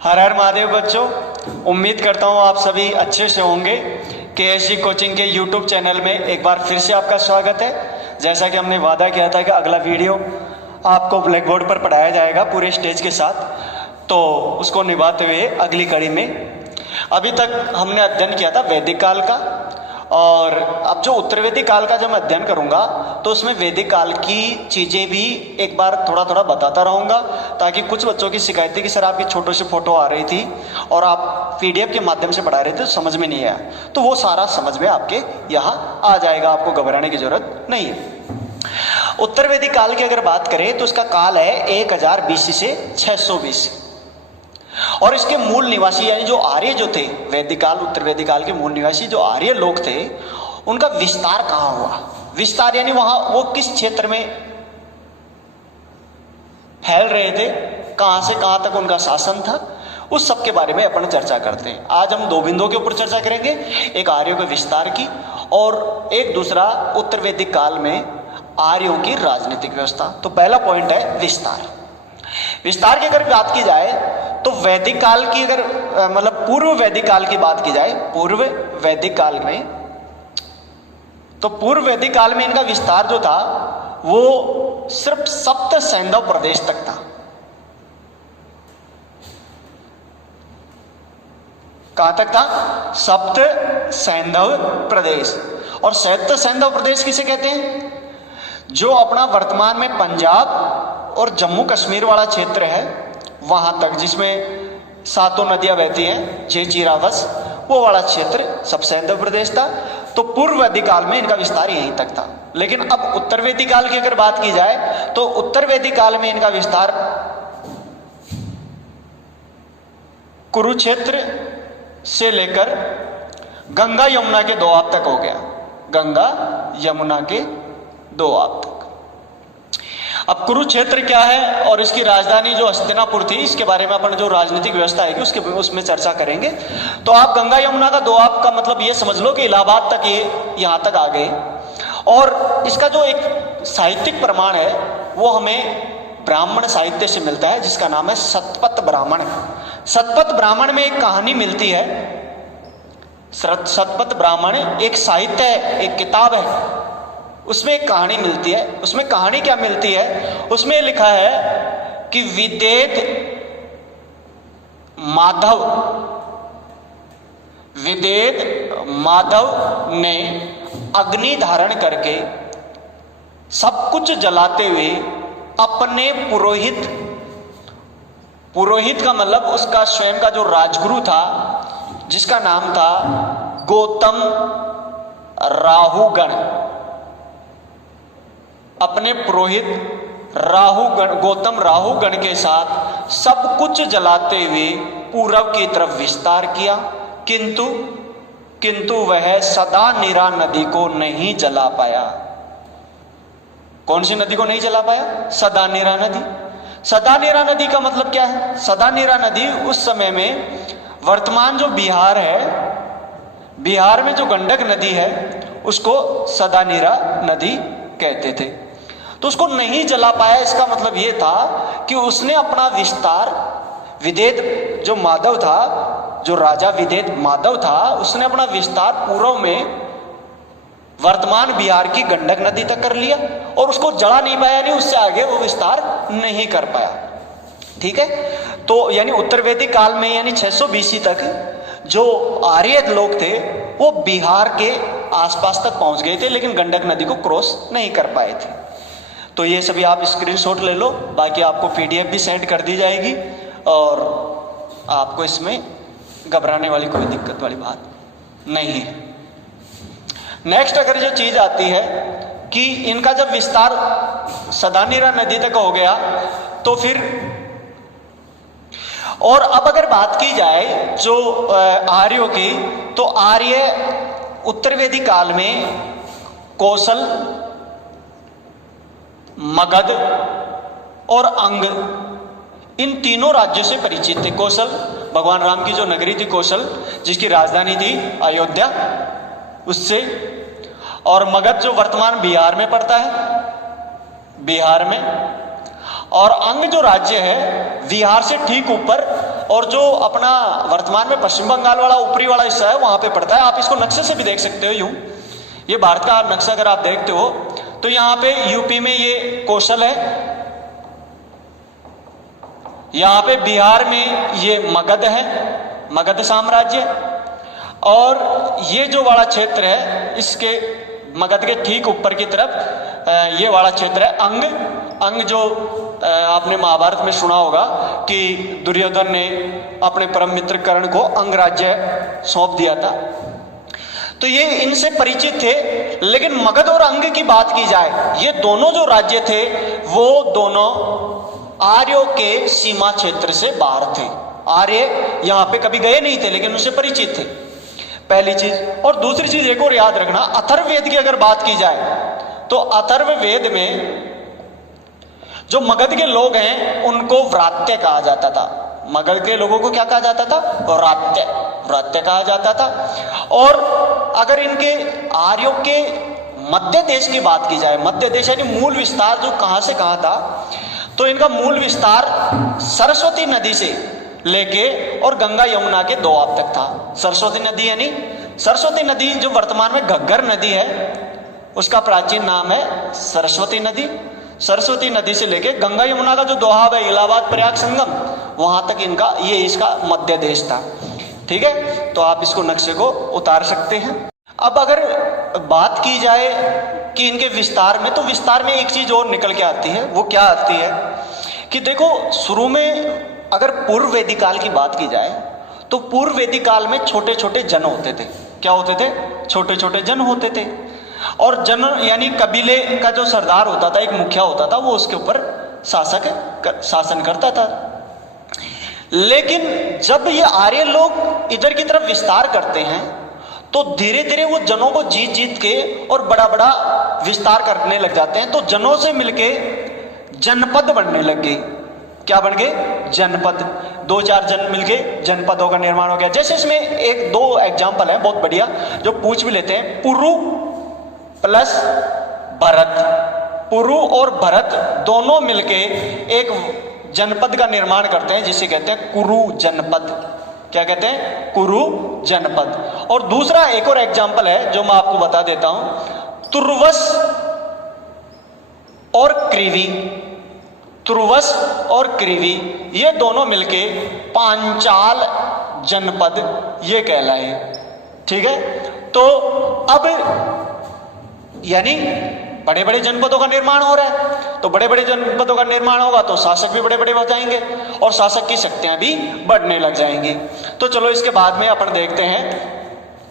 हर हर महादेव बच्चों, उम्मीद करता हूँ आप सभी अच्छे से होंगे। केएसजी कोचिंग के यूट्यूब चैनल में एक बार फिर से आपका स्वागत है। जैसा कि हमने वादा किया था कि अगला वीडियो आपको ब्लैक बोर्ड पर पढ़ाया जाएगा पूरे स्टेज के साथ, तो उसको निभाते हुए अगली कड़ी में अभी तक हमने अध्ययन किया था वैदिक काल का, और अब जो उत्तर वैदिक काल का जब मैं अध्ययन करूंगा तो उसमें वैदिक काल की चीज़ें भी एक बार थोड़ा थोड़ा बताता रहूंगा, ताकि कुछ बच्चों की शिकायत थी कि सर आपकी छोटी सी फोटो आ रही थी और आप पीडीएफ के माध्यम से पढ़ा रहे थे तो समझ में नहीं आया, तो वो सारा समझ में आपके यहाँ आ जाएगा, आपको घबराने की जरूरत नहीं है। उत्तर वैदिक काल की अगर बात करें तो उसका काल है 1000 BC से 600 BC, और इसके मूल निवासी यानी जो आर्य जो थे वैदिक काल उत्तर वैदिक काल के मूल निवासी जो आर्य लोग थे, उनका विस्तार कहाँ हुआ। विस्तार यानी वहां वो किस क्षेत्र में फैल रहे थे, कहां से कहां तक उनका शासन था, उस सब के बारे में अपन चर्चा करते हैं। आज हम दो बिंदुओं के ऊपर चर्चा करेंगे, एक आर्यों के विस्तार की और एक दूसरा उत्तर वैदिक काल में आर्यों की राजनीतिक व्यवस्था। तो पहला पॉइंट है विस्तार। विस्तार की अगर बात की जाए तो वैदिक काल की अगर मतलब पूर्व वैदिक काल की बात की जाए, पूर्व वैदिक काल में, तो पूर्व वैदिक काल में इनका विस्तार जो था वो सिर्फ सप्त सैंधव प्रदेश तक था। कहां तक था? सप्त सैंधव प्रदेश। और सप्त सैंधव प्रदेश किसे कहते हैं? जो अपना वर्तमान में पंजाब और जम्मू कश्मीर वाला क्षेत्र है वहां तक, जिसमें 7 नदियां बहती हैं, चीरावस, वो वाला क्षेत्र सब सैंधव प्रदेश था। तो पूर्व वैदिक काल में इनका विस्तार यहीं तक था। लेकिन अब उत्तर वैदिक काल की अगर बात की जाए तो उत्तर वैदिक काल में इनका विस्तार कुरुक्षेत्र से लेकर गंगा यमुना के दोआब तक हो गया। गंगा यमुना के दोआब तक। अब कुरुक्षेत्र क्या है और इसकी राजधानी जो हस्तिनापुर थी, इसके बारे में अपन जो राजनीतिक व्यवस्था है उसके उसमें चर्चा करेंगे। तो आप गंगा यमुना का दोआब का मतलब ये समझ लो कि इलाहाबाद तक ये यहां तक आ गए। और इसका जो एक साहित्यिक प्रमाण है वो हमें ब्राह्मण साहित्य से मिलता है, जिसका नाम है शतपथ ब्राह्मण। शतपथ ब्राह्मण में एक कहानी मिलती है। शतपथ ब्राह्मण एक साहित्य है, एक किताब है, उसमें एक कहानी मिलती है। उसमें कहानी क्या मिलती है? उसमें लिखा है कि विदेद माधव ने अग्नि धारण करके सब कुछ जलाते हुए अपने पुरोहित का मतलब उसका स्वयं का जो राजगुरु था, जिसका नाम था गौतम राहुगण, अपने पुरोहित गौतम राहुगण के साथ सब कुछ जलाते हुए पूरब की तरफ विस्तार किया, किंतु वह सदानीरा नदी को नहीं जला पाया। कौन सी नदी को नहीं जला पाया? सदानीरा नदी। सदानीरा नदी का मतलब क्या है? सदानीरा नदी उस समय में वर्तमान जो बिहार है, बिहार में जो गंडक नदी है उसको सदानीरा नदी कहते थे। तो उसको नहीं जला पाया, इसका मतलब यह था कि उसने अपना विस्तार, विदेद जो माधव था, जो राजा विदेद माधव था, उसने अपना विस्तार पूर्व में वर्तमान बिहार की गंडक नदी तक कर लिया और उसको जला नहीं पाया, नहीं उससे आगे वो विस्तार नहीं कर पाया। ठीक है, तो यानी उत्तर वैदिक काल में यानी 600 BC तक जो आर्य लोग थे वो बिहार के आसपास तक पहुंच गए थे, लेकिन गंडक नदी को क्रॉस नहीं कर पाए थे। तो ये सभी आप स्क्रीनशॉट ले लो, बाकी आपको पीडीएफ भी सेंड कर दी जाएगी और आपको इसमें घबराने वाली कोई दिक्कत वाली बात नहीं है। नेक्स्ट अगर जो चीज आती है कि इनका जब विस्तार सदानीरा नदी तक हो गया तो फिर, और अब अगर बात की जाए जो आर्यों की, तो आर्य उत्तर वैदिक काल में कौशल, मगध और अंग, इन तीनों राज्यों से परिचित थे। कौशल भगवान राम की जो नगरी थी कौशल, जिसकी राजधानी थी अयोध्या, उससे, और मगध जो वर्तमान बिहार में पड़ता है, बिहार में, और अंग जो राज्य है बिहार से ठीक ऊपर और जो अपना वर्तमान में पश्चिम बंगाल वाला ऊपरी वाला हिस्सा है वहां पे पड़ता है। आप इसको नक्शे से भी देख सकते हो। यूं ये भारत का नक्शा अगर आप देखते हो तो यहाँ पे यूपी में ये कौशल है, यहाँ पे बिहार में ये मगध है, मगध साम्राज्य, और ये जो वाला क्षेत्र है इसके मगध के ठीक ऊपर की तरफ ये वाला क्षेत्र है अंग। अंग जो आपने महाभारत में सुना होगा कि दुर्योधन ने अपने परम मित्र कर्ण को अंग राज्य सौंप दिया था, तो ये इनसे परिचित थे। लेकिन मगध और अंग की बात की जाए, ये दोनों जो राज्य थे वो दोनों आर्यों के सीमा क्षेत्र से बाहर थे। आर्य यहाँ पे कभी गए नहीं थे लेकिन उनसे परिचित थे, पहली चीज। और दूसरी चीज एक और याद रखना, अथर्ववेद की अगर बात की जाए तो अथर्ववेद में जो मगध के लोग हैं उनको व्रात्य कहा जाता था। मगध के लोगों को क्या कहा जाता था? व्रात्य, व्रात्य कहा जाता था। और अगर इनके आर्यों के मध्य देश की बात की जाए, मध्य देश यानी मूल विस्तार जो कहां से कहां था, तो इनका मूल विस्तार सरस्वती नदी से लेके और गंगा यमुना के दोआब तक था। सरस्वती नदी यानी सरस्वती नदी जो वर्तमान में घग्गर नदी है उसका प्राचीन नाम है सरस्वती नदी। सरस्वती नदी से लेके गंगा यमुना का जो दोआब है, इलाहाबाद प्रयाग संगम, वहां तक इनका ये इसका मध्य देश था। ठीक है, तो आप इसको नक्शे को उतार सकते हैं। अब अगर बात की जाए कि इनके विस्तार में, तो विस्तार में एक चीज और निकल के आती है। वो क्या आती है कि देखो, शुरू में अगर पूर्व वैदिक काल की बात की जाए तो पूर्व वैदिक काल में छोटे छोटे जन होते थे। क्या होते थे? छोटे छोटे जन होते थे। और जन यानी कबीले का जो सरदार होता था, एक मुखिया होता था, वो उसके ऊपर शासन करता था। लेकिन जब ये आर्य लोग इधर की तरफ विस्तार करते हैं तो धीरे धीरे वो जनों को जीत जीत के और बड़ा बड़ा विस्तार करने लग जाते हैं। तो जनों से मिलके जनपद बनने लग गए। क्या बन गए? जनपद। दो चार जन मिलके जनपदों का निर्माण हो गया। जैसे इसमें एक दो एग्जाम्पल है बहुत बढ़िया जो पूछ भी लेते हैं। पुरु प्लस भरत, पुरु और भरत दोनों मिलके एक जनपद का निर्माण करते हैं जिसे कहते हैं कुरु जनपद। क्या कहते हैं? कुरु जनपद। और दूसरा एक और एग्जाम्पल है जो मैं आपको बता देता हूं, तुर्वस और क्रिवी। तुर्वस और क्रिवी ये दोनों मिलके पांचाल जनपद ये कहलाए। ठीक है, तो अब यानी बड़े बड़े जनपदों का निर्माण हो रहा है, तो बड़े बड़े जनपदों का निर्माण होगा तो शासक भी बड़े बड़े हो जाएंगे और शासक की शक्तियां भी बढ़ने लग जाएंगी। तो चलो इसके बाद में अपन देखते हैं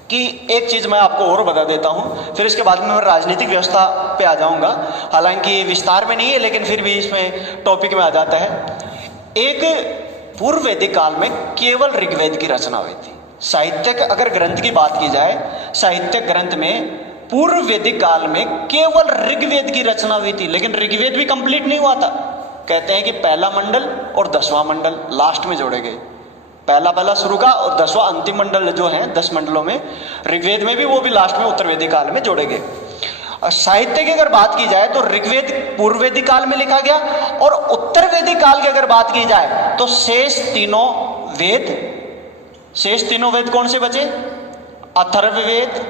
कि एक चीज मैं आपको और बता देता हूं, फिर इसके बाद में मैं राजनीतिक व्यवस्था पे आ जाऊंगा। हालांकि ये विस्तार में नहीं है लेकिन फिर भी इसमें टॉपिक में आ जाता है। एक पूर्व वैदिक काल में केवल ऋग्वेद की रचना हुई थी। साहित्यक अगर ग्रंथ की बात की जाए, साहित्यक ग्रंथ में पूर्व वैदिक काल में केवल ऋग्वेद की रचना हुई थी। लेकिन ऋग्वेद भी कंप्लीट नहीं हुआ था। कहते हैं कि पहला मंडल और 10वां मंडल लास्ट में जोड़े गए। पहला शुरू का और 10वां अंतिम मंडल जो है 10 मंडलों में ऋग्वेद में भी, वो भी लास्ट में उत्तर वैदिक काल में जोड़े गए। और साहित्य की अगर बात की जाए तो ऋग्वेद पूर्व वैदिक काल में लिखा गया, और उत्तर वैदिक काल की अगर बात की जाए तो शेष तीनों वेद कौन से बचे? अथर्ववेद,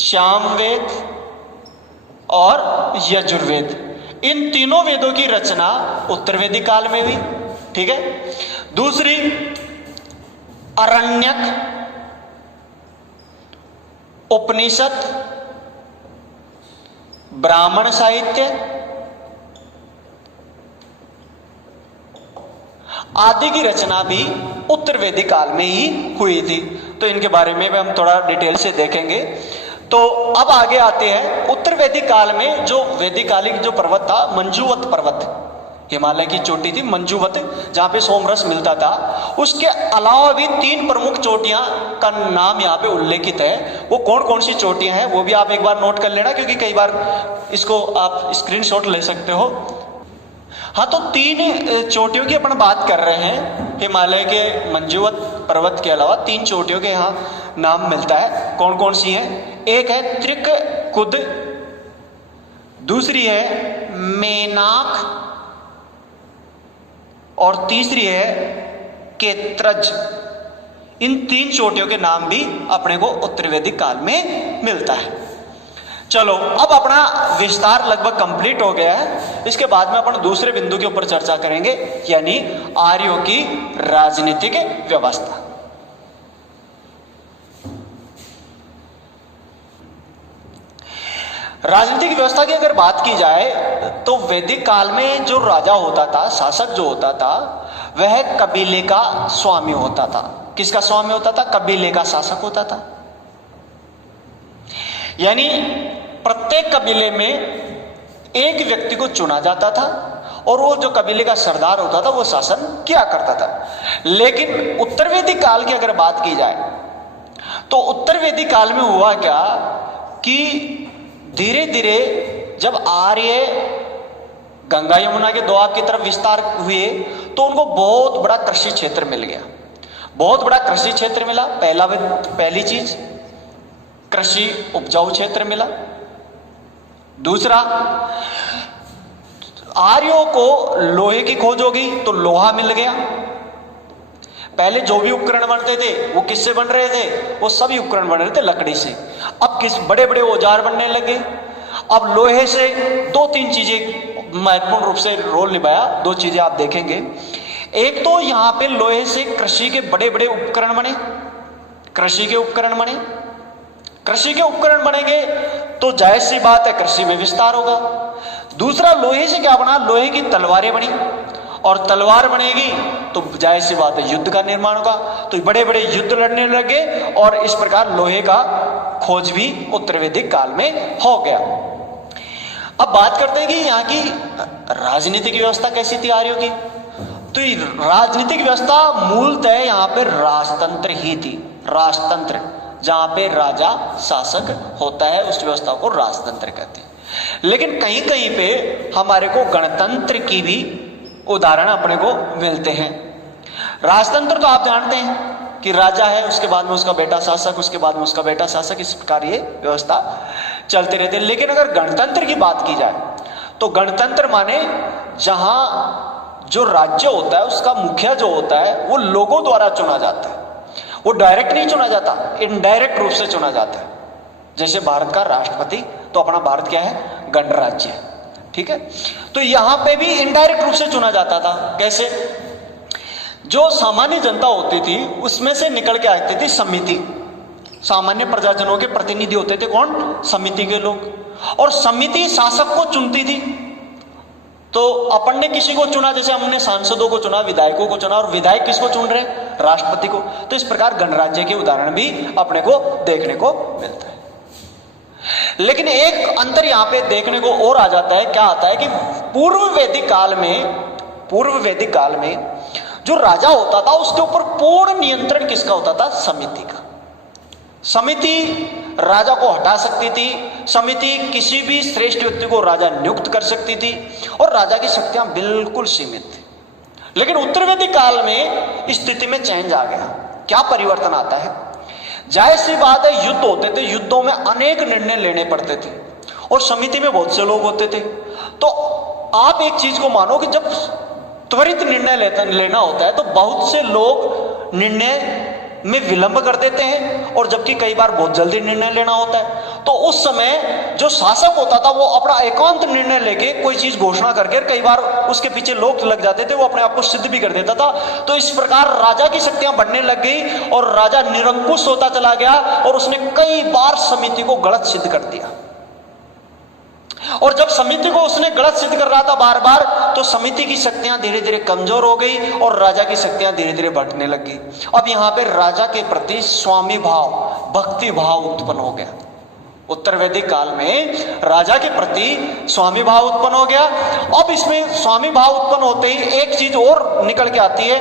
सामवेद और यजुर्वेद। इन तीनों वेदों की रचना उत्तर वैदिक काल में हुई। ठीक है, दूसरी अरण्यक, उपनिषद, ब्राह्मण साहित्य आदि की रचना भी उत्तर वैदिक काल में ही हुई थी। तो इनके बारे में भी हम थोड़ा डिटेल से देखेंगे। तो अब आगे आते हैं उत्तर वैदिक काल में जो वैदिक कालिक जो पर्वत था, मंजूवत पर्वत, हिमालय की चोटी थी मंजूवत, जहां पे सोमरस मिलता था। उसके अलावा भी 3 प्रमुख चोटियां का नाम यहाँ पे उल्लेखित है। वो कौन कौन सी चोटियां हैं वो भी आप एक बार नोट कर लेना, क्योंकि कई बार इसको आप स्क्रीनशॉट ले सकते हो। हाँ, तो 3 चोटियों की अपन बात कर रहे हैं। हिमालय के मंजूवत पर्वत के अलावा 3 चोटियों के यहाँ नाम मिलता है। कौन कौन सी हैं? एक है त्रिककुद, दूसरी है मेनाक, और तीसरी है केत्रज। इन 3 चोटियों के नाम भी अपने को उत्तर वैदिक काल में मिलता है। चलो, अब अपना विस्तार लगभग कंप्लीट हो गया है। इसके बाद में अपन दूसरे बिंदु के ऊपर चर्चा करेंगे, यानी आर्यों की राजनीतिक व्यवस्था। राजनीतिक व्यवस्था की अगर बात की जाए तो वैदिक काल में जो राजा होता था, शासक जो होता था, वह कबीले का स्वामी होता था। किसका स्वामी होता था? कबीले का शासक होता था। यानी प्रत्येक कबीले में एक व्यक्ति को चुना जाता था और वो जो कबीले का सरदार होता था वो शासन किया करता था। लेकिन उत्तर वैदिक काल की अगर बात की जाए तो उत्तर वैदिक काल में हुआ क्या कि धीरे धीरे जब आर्य गंगा यमुना के दोआब की तरफ विस्तार हुए तो उनको बहुत बड़ा कृषि क्षेत्र मिल गया। बहुत बड़ा कृषि क्षेत्र मिला। पहली चीज कृषि उपजाऊ क्षेत्र मिला। दूसरा, आर्यों को लोहे की खोज हो गई तो लोहा मिल गया। पहले जो भी उपकरण बनते थे वो किससे बन रहे थे? वो सभी उपकरण बन रहे थे लकड़ी से। अब किस बड़े बड़े औजार बनने लगे। अब लोहे से 2-3 चीजें महत्वपूर्ण रूप से रोल निभाया। 2 चीजें आप देखेंगे। एक तो यहां पे लोहे से कृषि के बड़े बड़े उपकरण बने। कृषि के उपकरण बनेंगे तो जायज सी बात है कृषि में विस्तार होगा। दूसरा, लोहे से क्या बना? लोहे की तलवारें बनी और तलवार बनेगी तो जायज सी बात है युद्ध का निर्माण होगा। तो बड़े बड़े युद्ध लड़ने लगे और इस प्रकार लोहे का खोज भी उत्तर वैदिक काल में हो गया। अब बात करते हैं कि यहाँ की राजनीतिक व्यवस्था कैसी थी आर्यों की। तो राजनीतिक व्यवस्था मूलतः यहाँ पे राजतंत्र ही थी। राजतंत्र, जहां पे राजा शासक होता है उस व्यवस्था को राजतंत्र कहते हैं। लेकिन कहीं कहीं पे हमारे को गणतंत्र की भी उदाहरण अपने को मिलते हैं। राजतंत्र तो आप जानते हैं कि राजा है, उसके बाद में उसका बेटा शासक, उसके बाद में उसका बेटा शासक, इस प्रकार ये व्यवस्था चलते रहते हैं। लेकिन अगर गणतंत्र की बात की जाए तो गणतंत्र माने जहां जो राज्य होता है उसका मुखिया जो होता है वो लोगों द्वारा चुना जाता है। वो डायरेक्ट नहीं चुना जाता, इनडायरेक्ट रूप से चुना जाता है। जैसे भारत का राष्ट्रपति, तो अपना भारत क्या है? गणराज्य है, ठीक है। तो यहां पे भी इनडायरेक्ट रूप से चुना जाता था। कैसे? जो सामान्य जनता होती थी उसमें से निकल के आती थी समिति। सामान्य प्रजाजनों के प्रतिनिधि होते थे कौन? समिति के लोग। और समिति शासक को चुनती थी। तो अपन ने किसी को चुना, जैसे हमने सांसदों को चुना, विधायकों को चुना, और विधायक किसको चुन रहे? राष्ट्रपति को। तो इस प्रकार गणराज्य के उदाहरण भी अपने को देखने को मिलता है। लेकिन एक अंतर यहां पे देखने को और आ जाता है। क्या आता है कि पूर्व वैदिक काल में जो राजा होता था उसके ऊपर पूर्ण नियंत्रण किसका होता था? समिति का। समिति राजा को हटा सकती थी। समिति किसी भी श्रेष्ठ व्यक्ति को राजा नियुक्त कर सकती थी और राजा की शक्तियां बिल्कुल सीमित थी। लेकिन उत्तर वैदिक काल में स्थिति में चेंज आ गया। क्या परिवर्तन आता है? जाहिर सी बात है, युद्ध होते थे, युद्धों में अनेक निर्णय लेने पड़ते थे और समिति में बहुत से लोग होते थे। तो आप एक चीज को मानो कि जब त्वरित निर्णय लेना होता है तो बहुत से लोग निर्णय में विलंब कर देते हैं और जबकि कई बार बहुत जल्दी निर्णय लेना होता है। तो उस समय जो शासक होता था वो अपना एकांत निर्णय लेके कोई चीज घोषणा करके, कई बार उसके पीछे लोग लग जाते थे, वो अपने आप को सिद्ध भी कर देता था। तो इस प्रकार राजा की शक्तियां बढ़ने लग गई और राजा निरंकुश होता चला गया और उसने कई बार समिति को गलत सिद्ध कर दिया। और जब समिति को उसने गलत सिद्ध कर रहा था बार बार, तो समिति की शक्तियां धीरे धीरे कमजोर हो गई और राजा की शक्तियां धीरे धीरे बढ़ने लग गई। अब यहां पे राजा के प्रति स्वामी भाव, भक्ति भाव उत्पन्न हो गया। उत्तर वैदिक काल में राजा के प्रति स्वामी भाव उत्पन्न हो गया। अब इसमें स्वामी भाव उत्पन्न होते ही एक चीज और निकल के आती है।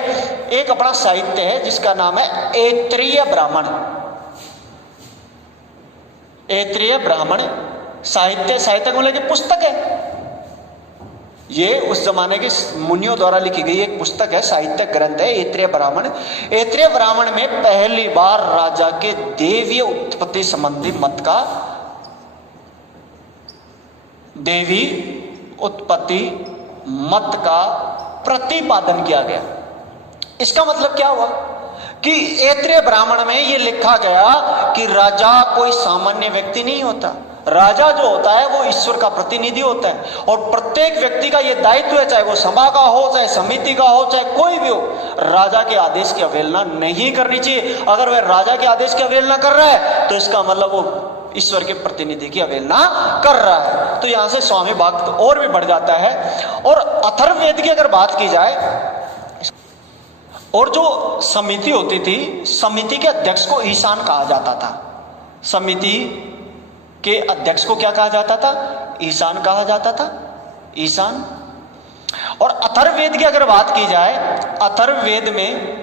एक अपना साहित्य है जिसका नाम है ऐत्रेय ब्राह्मण। ऐत्रेय ब्राह्मण साहित्य को लेकर पुस्तक है। ये उस जमाने के मुनियों द्वारा लिखी गई एक पुस्तक है, साहित्य ग्रंथ है ऐत्रेय ब्राह्मण। ऐत्रेय ब्राह्मण में पहली बार राजा के देवीय उत्पत्ति संबंधी मत का, देवी उत्पत्ति मत का प्रतिपादन किया गया। इसका मतलब क्या हुआ कि ऐत्रेय ब्राह्मण में यह लिखा गया कि राजा कोई सामान्य व्यक्ति नहीं होता, राजा जो होता है वो ईश्वर का प्रतिनिधि होता है, और प्रत्येक व्यक्ति का यह दायित्व है, चाहे वो सभा का हो, चाहे समिति का हो, चाहे कोई भी हो, राजा के आदेश की अवहेलना नहीं करनी चाहिए। अगर वह राजा के आदेश की अवहेलना कर रहा है तो इसका मतलब वो ईश्वर के प्रतिनिधि की अवहेलना कर रहा है। तो यहां से स्वामी भक्त और भी बढ़ जाता है। और अथर्ववेद की अगर बात की जाए, और जो समिति होती थी, समिति के अध्यक्ष को ईशान कहा जाता था। समिति के अध्यक्ष को क्या कहा जाता था? ईशान कहा जाता था, ईशान। और अथर्ववेद की अगर बात की जाए, अथर्ववेद में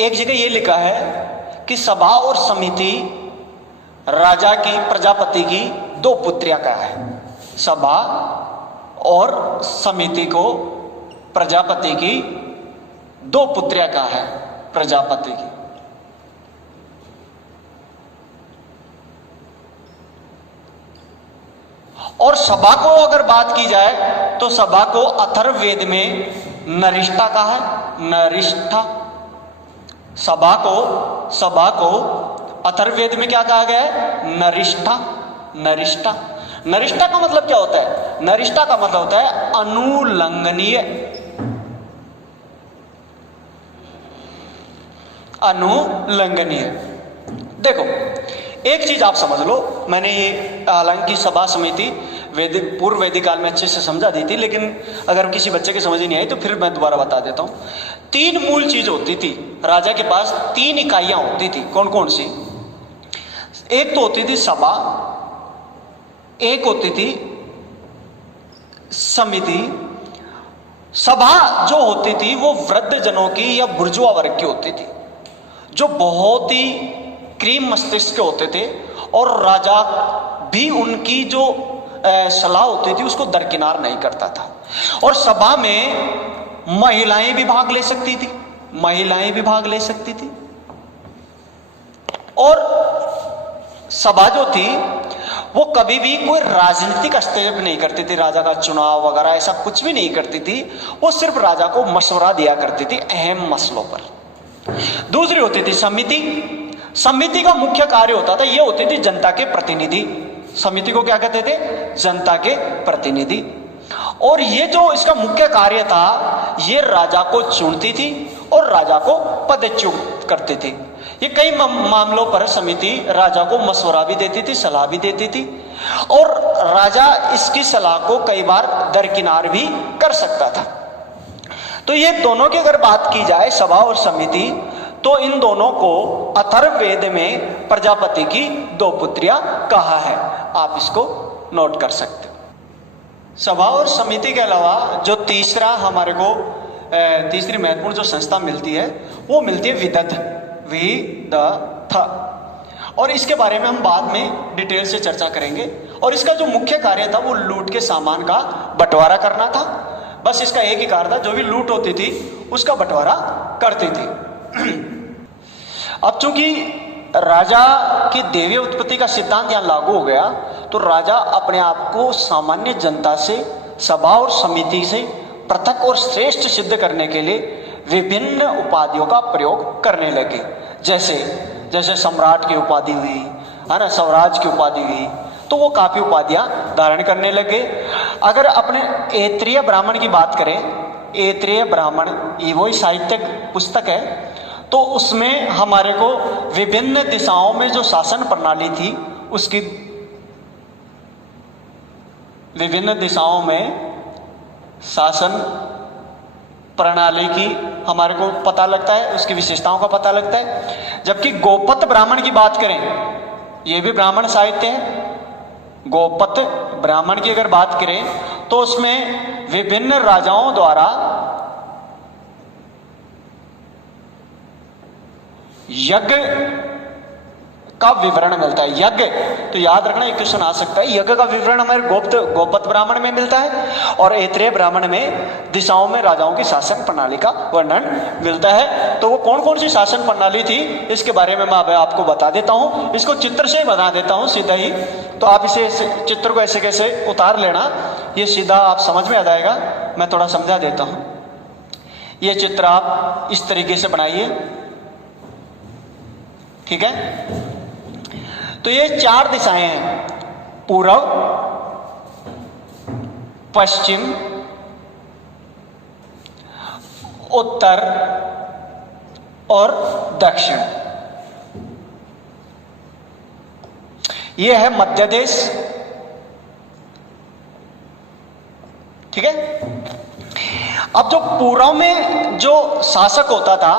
एक जगह यह लिखा है कि सभा और समिति राजा की, प्रजापति की दो पुत्रियां का है। सभा और समिति को प्रजापति की दो पुत्रियां का है, प्रजापति की। और सभा को अगर बात की जाए तो सभा को अथर्ववेद में नरिष्ठा कहा है, नरिष्ठा। सभा को अथर्ववेद में क्या कहा गया है? नरिष्ठा, नरिष्ठा। नरिष्ठा का मतलब क्या होता है? नरिष्ठा का मतलब होता है अनुलंघनीय, अनुलंघनीय। देखो एक चीज आप समझ लो, मैंने ये हालांकि सभा समिति वैदिक, पूर्व वैदिक काल में अच्छे से समझा दी थी, लेकिन अगर किसी बच्चे की समझ नहीं आई तो फिर मैं दोबारा बता देता हूं। तीन मूल चीज होती थी राजा के पास, तीन इकाइयां होती थी। कौन कौन सी? एक तो होती थी सभा, एक होती थी समिति। सभा जो होती थी वो वृद्ध जनों की या बुर्जुआ वर्ग की होती थी, जो बहुत ही क्रीम मस्तिष्क के होते थे, और राजा भी उनकी जो सलाह होती थी उसको दरकिनार नहीं करता था। और सभा में महिलाएं भी भाग ले सकती थी, महिलाएं भी भाग ले सकती थी। और सभा जो थी वो कभी भी कोई राजनीतिक हस्तक्षेप नहीं करती थी, राजा का चुनाव वगैरह ऐसा कुछ भी नहीं करती थी। वो सिर्फ राजा को मशवरा दिया करती थी अहम मसलों पर। दूसरी होती थी समिति। समिति का मुख्य कार्य होता था, ये होती थी जनता के प्रतिनिधि। समिति को क्या कहते थे? जनता के प्रतिनिधि। और ये जो इसका मुख्य कार्य था, ये राजा को चुनती थी और राजा को पदच्युत करती थी। ये कई मामलों पर समिति राजा को मशवरा भी देती थी, सलाह भी देती थी, और राजा इसकी सलाह को कई बार दरकिनार भी कर सकता था। तो ये दोनों की अगर बात की जाए, सभा और समिति, तो इन दोनों को अथर्ववेद में प्रजापति की दो पुत्रियां कहा है। आप इसको नोट कर सकते हो। सभा और समिति के अलावा जो तीसरा हमारे को तीसरी महत्वपूर्ण जो संस्था मिलती है वो मिलती है विदथ, विदथ। और इसके बारे में हम बाद में डिटेल से चर्चा करेंगे। और इसका जो मुख्य कार्य था वो लूट के सामान का बंटवारा करना था। बस इसका एक ही कार्य था, जो भी लूट होती थी उसका बंटवारा करती थी। अब चूंकि राजा की देवी उत्पत्ति का सिद्धांत यहां लागू हो गया, तो राजा अपने आप को सामान्य जनता से, सभा और समिति से पृथक और श्रेष्ठ सिद्ध करने के लिए विभिन्न उपाधियों का प्रयोग करने लगे। जैसे जैसे सम्राट की उपाधि हुई है ना, स्वराज की उपाधि हुई, तो वो काफी उपाधियां धारण करने लगे। अगर अपने ऐत्रेय ब्राह्मण की बात करें, ऐत्रेय ब्राह्मण ये वही साहित्यिक पुस्तक है, तो उसमें हमारे को विभिन्न दिशाओं में जो शासन प्रणाली थी उसकी, विभिन्न दिशाओं में शासन प्रणाली की हमारे को पता लगता है, उसकी विशेषताओं का पता लगता है। जबकि गोपत ब्राह्मण की बात करें, यह भी ब्राह्मण साहित्य है। गोपत ब्राह्मण की अगर बात करें तो उसमें विभिन्न राजाओं द्वारा यज्ञ का विवरण मिलता है। यज्ञ, तो याद रखना एक क्वेश्चन आ सकता है, यज्ञ का विवरण हमारे गोपत ब्राह्मण में मिलता है और ऐत्रेय ब्राह्मण में दिशाओं में राजाओं की शासन प्रणाली का वर्णन मिलता है। तो वो कौन कौन सी शासन प्रणाली थी इसके बारे में मैं आपको बता देता हूं। इसको चित्र से ही बता देता हूं सीधा ही, तो आप इसे चित्र को ऐसे कैसे उतार लेना, ये सीधा आप समझ में आ जाएगा। मैं थोड़ा समझा देता हूं। ये चित्र आप इस तरीके से बनाइए, ठीक है। तो ये 4 दिशाएं हैं, पूर्व, पश्चिम, उत्तर और दक्षिण। ये है मध्य देश, ठीक है। अब जो पूर्व में जो शासक होता था,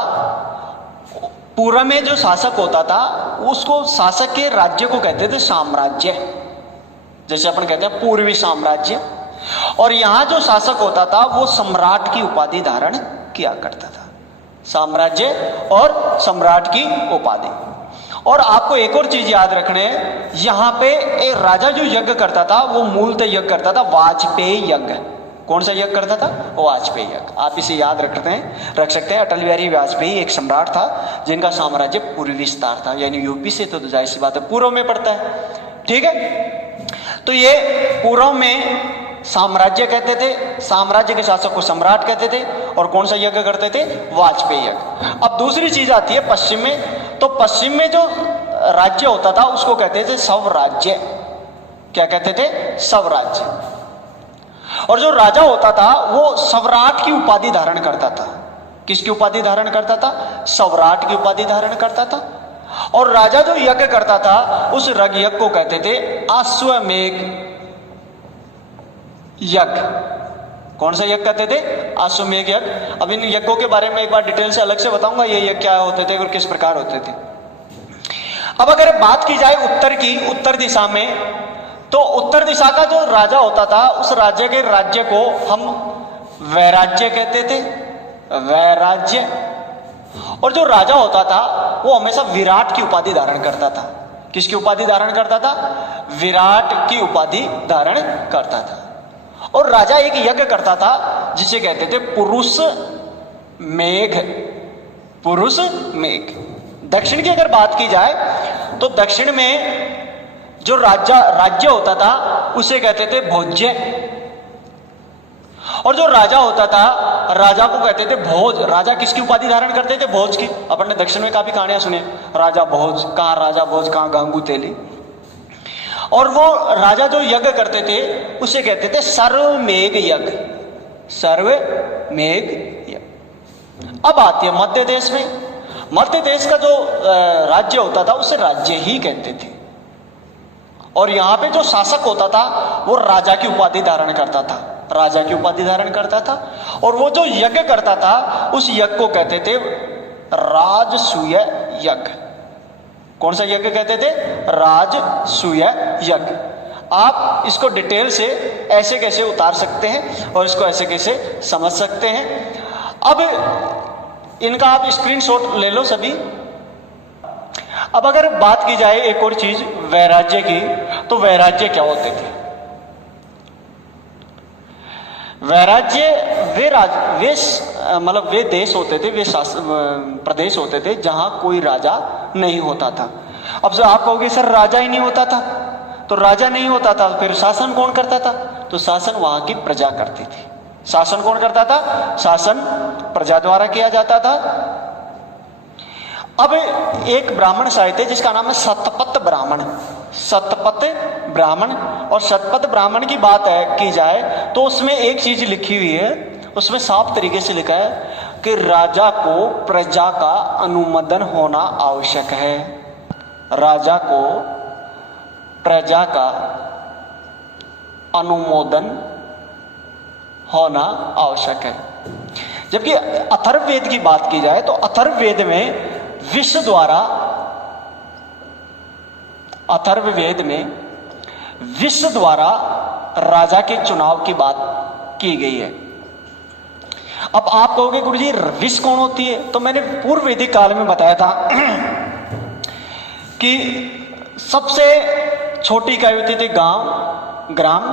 पूर्व में जो शासक होता था उसको, शासक के राज्य को कहते थे साम्राज्य, जैसे अपन कहते हैं पूर्वी साम्राज्य। और यहां जो शासक होता था वो सम्राट की उपाधि धारण किया करता था, साम्राज्य और सम्राट की उपाधि। और आपको एक और चीज याद रखने, यहां पे एक राजा जो यज्ञ करता था वो मूलतः यज्ञ करता था वाजपेयी यज्ञ। कौन सा यज्ञ करता था? वाजपेयी यज्ञ। आप इसे याद रख सकते हैं। अटल बिहारी वाजपेयी एक सम्राट था जिनका साम्राज्य पूर्वी विस्तार था, यानी यूपी से, तो जाहिर सी बात है पूर्व में पड़ता है, ठीक है। तो ये पूर्व में साम्राज्य कहते थे, साम्राज्य के शासक को सम्राट कहते थे। और कौन सा यज्ञ करते थे? वाजपेयी यज्ञ। अब दूसरी चीज आती है पश्चिम में। तो पश्चिम में जो राज्य होता था उसको कहते थे स्वराज्य। क्या कहते थे? स्वराज्य। और जो राजा होता था वो सम्राट की उपाधि धारण करता था। किसकी उपाधि धारण करता था? सम्राट की उपाधि धारण करता था। और राजा जो यज्ञ करता था उस यज्ञ को कहते थे अश्वमेध यज्ञ। कौन सा यज्ञ कहते थे? अश्वमेध यज्ञ। अब इन यज्ञों के बारे में एक बार डिटेल से अलग से बताऊंगा, ये यज्ञ क्या होते थे और किस प्रकार होते थे। अब अगर बात की जाए उत्तर की, उत्तर दिशा में, तो उत्तर दिशा का जो राजा होता था उस राज्य के राज्य को हम वैराज्य कहते थे, वैराज्य। और जो राजा होता था वो हमेशा विराट की उपाधि धारण करता था। किसकी उपाधि धारण करता था? विराट की उपाधि धारण करता था। और राजा एक यज्ञ करता था जिसे कहते थे पुरुष मेघ, पुरुष मेघ। दक्षिण की अगर बात की जाए तो दक्षिण में जो राज्य होता था उसे कहते थे भोज्य। और जो राजा होता था राजा को कहते थे भोज। राजा किसकी उपाधि धारण करते थे? भोज की। अपन ने दक्षिण में काफी कहानियां सुने, राजा भोज, कहां राजा भोज, कहां गांगू तेली। और वो राजा जो यज्ञ करते थे उसे कहते थे सर्वमेघ यज्ञ, सर्वमेघ यज्ञ। अब आती है मध्य देश में। मध्य देश का जो राज्य होता था उसे राज्य ही कहते थे। और यहां पे जो शासक होता था वो राजा की उपाधि धारण करता था, राजा की उपाधि धारण करता था। और वो जो यज्ञ करता था उस यज्ञ को कहते थे राजसूय यज्ञ। कौन सा यज्ञ कहते थे? राजसूय यज्ञ। आप इसको डिटेल से ऐसे कैसे उतार सकते हैं और इसको ऐसे कैसे समझ सकते हैं। अब इनका आप स्क्रीनशॉट ले लो सभी। अब अगर बात की जाए एक और चीज वैराज्य की, तो वैराज्य क्या होते थे? वैराज्य वे देश होते थे, वे प्रदेश होते थे जहां कोई राजा नहीं होता था। अब जो आप कहोगे सर राजा ही नहीं होता था, तो राजा नहीं होता था फिर शासन कौन करता था? तो शासन वहां की प्रजा करती थी। शासन कौन करता था? शासन प्रजा द्वारा किया जाता था। अब एक ब्राह्मण साहित्य जिसका नाम है शतपथ ब्राह्मण, शतपथ ब्राह्मण। और शतपथ ब्राह्मण की बात की जाए तो उसमें एक चीज लिखी हुई है, उसमें साफ तरीके से लिखा है कि राजा को प्रजा का अनुमोदन होना आवश्यक है। राजा को प्रजा का अनुमोदन होना आवश्यक है। जबकि अथर्ववेद की बात की जाए तो अथर्ववेद में अथर्ववेद में विश्व द्वारा राजा के चुनाव की बात की गई है। अब आप कहोगे गुरुजी विश्व कौन होती है? तो मैंने पूर्व वैदिक काल में बताया था कि सबसे छोटी इकाई होती थी गांव, ग्राम।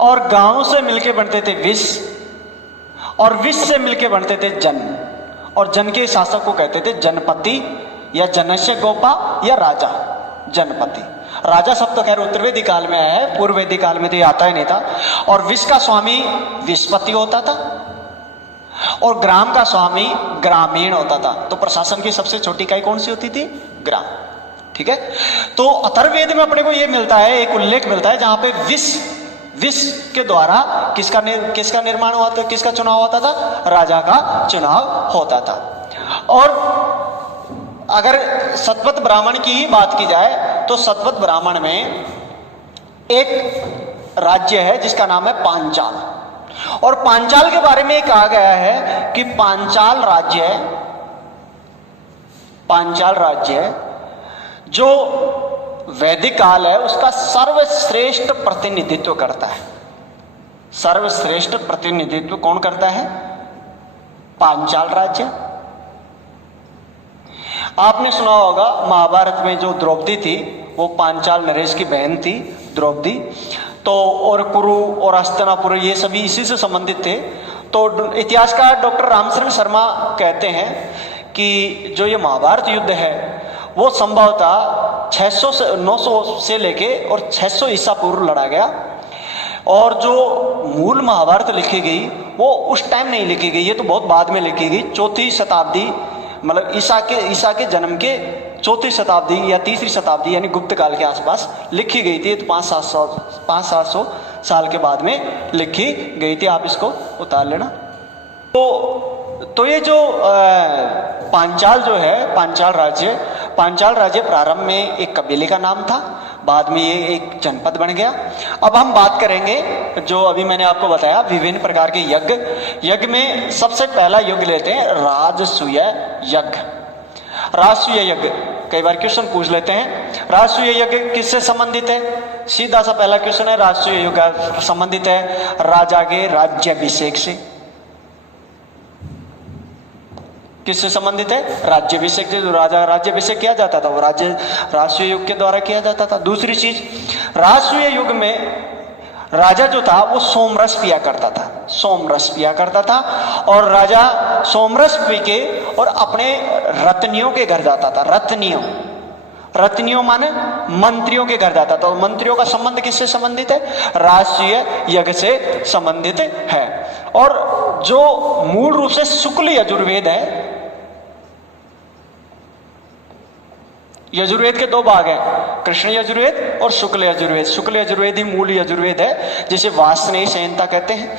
और गांव से मिलके बनते थे विश्व, और विश्व से मिलके बनते थे जन। और जन के शासक को कहते थे जनपति या जनस्य गोपा या राजा, जनपति। राजा शब्द तो खैर उत्तर वैदिक काल में आया है, पूर्व वैदिक काल में तो ये आता ही नहीं था। और विश्व का स्वामी विश्वपति होता था और ग्राम का स्वामी ग्रामीण होता था। तो प्रशासन की सबसे छोटी इकाई कौन सी होती थी? ग्राम। ठीक है, तो अथर्ववेद में अपने को ये मिलता है, एक उल्लेख मिलता है जहां पे विश्व के द्वारा किसका निर्माण हुआ था, किसका चुनाव होता था? राजा का चुनाव होता था। और अगर सतवत ब्राह्मण की ही बात की जाए तो सतवत ब्राह्मण में एक राज्य है जिसका नाम है पांचाल। और पांचाल के बारे में कहा गया है कि पांचाल राज्य जो वैदिक काल है उसका सर्वश्रेष्ठ प्रतिनिधित्व करता है। सर्वश्रेष्ठ प्रतिनिधित्व कौन करता है? पांचाल राज्य। आपने सुना होगा महाभारत में जो द्रौपदी थी वो पांचाल नरेश की बहन थी द्रौपदी। तो और कुरु और हस्तिनापुर ये सभी इसी से संबंधित थे। तो इतिहासकार डॉक्टर रामचरण शर्मा कहते हैं कि जो ये महाभारत युद्ध है वो संभवतः 900 से लेके और 600 ईसा पूर्व लड़ा गया। और जो मूल महाभारत लिखी गई वो उस टाइम नहीं लिखी गई, ये तो बहुत बाद में लिखी गई। चौथी शताब्दी मतलब ईसा के जन्म के चौथी शताब्दी या तीसरी शताब्दी यानी गुप्त काल के आसपास लिखी गई थी। तो 500-700 साल के बाद में लिखी गई थी। आप इसको उतार लेना। तो ये जो पांचाल जो है पांचाल राज्य प्रारंभ में एक कबीले का नाम था, बाद में ये एक जनपद बन गया। अब हम बात करेंगे जो अभी मैंने आपको बताया विभिन्न प्रकार के यज्ञ में सबसे पहला यज्ञ लेते हैं राजसूय यज्ञ। राजसूय यज्ञ कई बार क्वेश्चन पूछ लेते हैं। राजसूय यज्ञ किससे संबंधित है? सीधा सा पहला क्वेश्चन है, राजसूय यज्ञ संबंधित है राजा के राज्याभिषेक से। किससे संबंधित है? राज्याभिषेक से। जो राजा राज्याभिषेक किया जाता था वो राजसूय युग के द्वारा किया जाता था। दूसरी चीज, राजसूय युग में राजा जो था वो सोमरस पिया करता था और राजा सोमरस पी के और अपने रत्नियों के घर जाता था। रत्नियों माने मंत्रियों के घर जाता था। और मंत्रियों का संबंध किससे संबंधित है? राजसूय यज्ञ से संबंधित है। और जो मूल रूप से शुक्ल यजुर्वेद है, यजुर्वेद के दो भाग हैं, कृष्ण यजुर्वेद और शुक्ल यजुर्वेद। शुक्ल यजुर्वेद ही मूल यजुर्वेद है जिसे वासनेय संहिता कहते हैं।